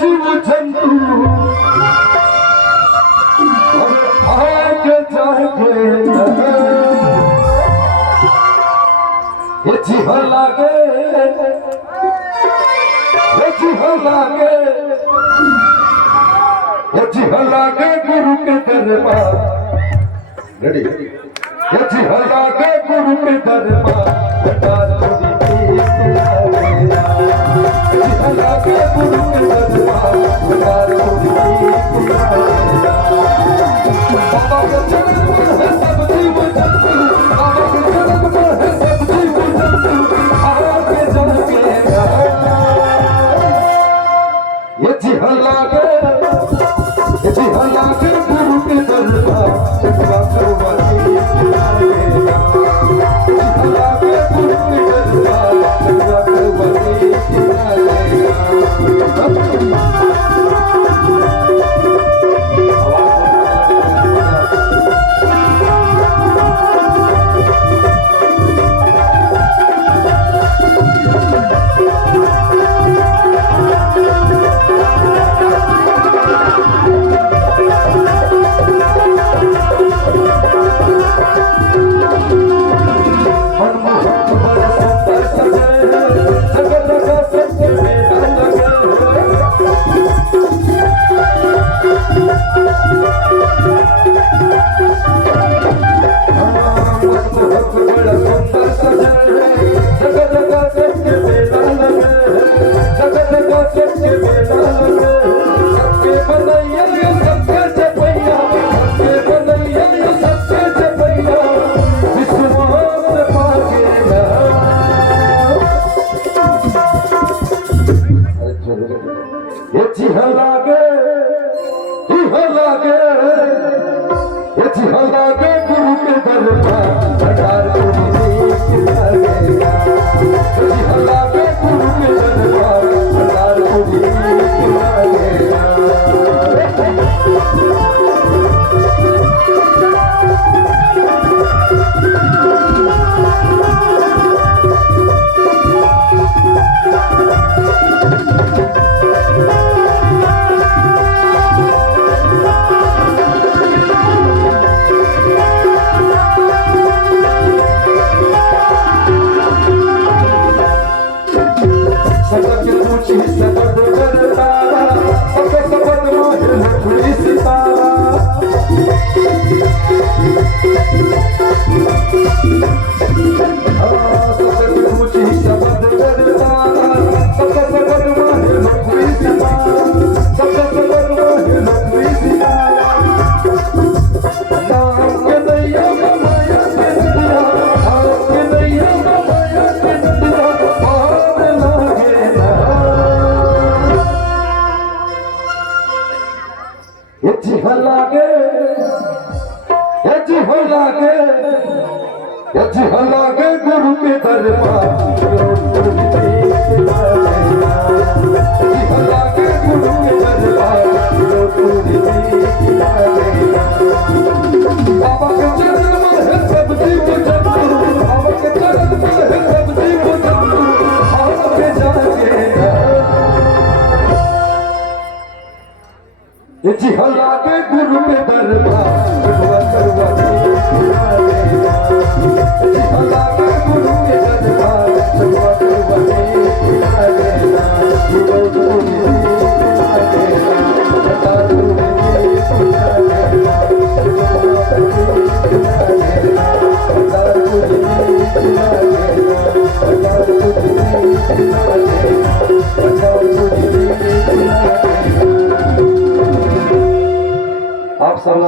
जीव जंतु आगे जाके ये जीव लागे गुरु के दरबार रेडी ये जीव लागे गुरु के दरबार बता थोड़ी जीव लागे गुरु के दरबार बता थोड़ी बाबा के चरण में है सब जीव जंतु बाबा के चरण में है सब जीव जंतु आगे जाके ये जीव लागे गुरु के दरबार जगवा करवाती जीव लागे गुरु के दरबार जगवा करवाती गुरु के दरबार हजार कोटि दीप लगेगा जीव लागे गुरु के दरबार हजार कोटि दीप लगेगा सबके पूछी सबद करता सबके सबद माहिर लखड़ी सितारा सबके पूछी सबद करता सबके सबद माहिर लखड़ी सितारा सबके सबद माहिर लखड़ी सितारा नाम के नैया माया के नदिया नाम के नैया माया के नदिया ये जीव लागे गुरु के दरबार जीव लागे गुरु के दरबार बाबा के चरण में है सब जीव जंतु बाबा के चरण में है सब जीव जंतु आगे जाके ये जीव लागे गुरु के दरबार जगवा करवाती जीव लागे गुरु के दरबार जगवा करवाती आप सब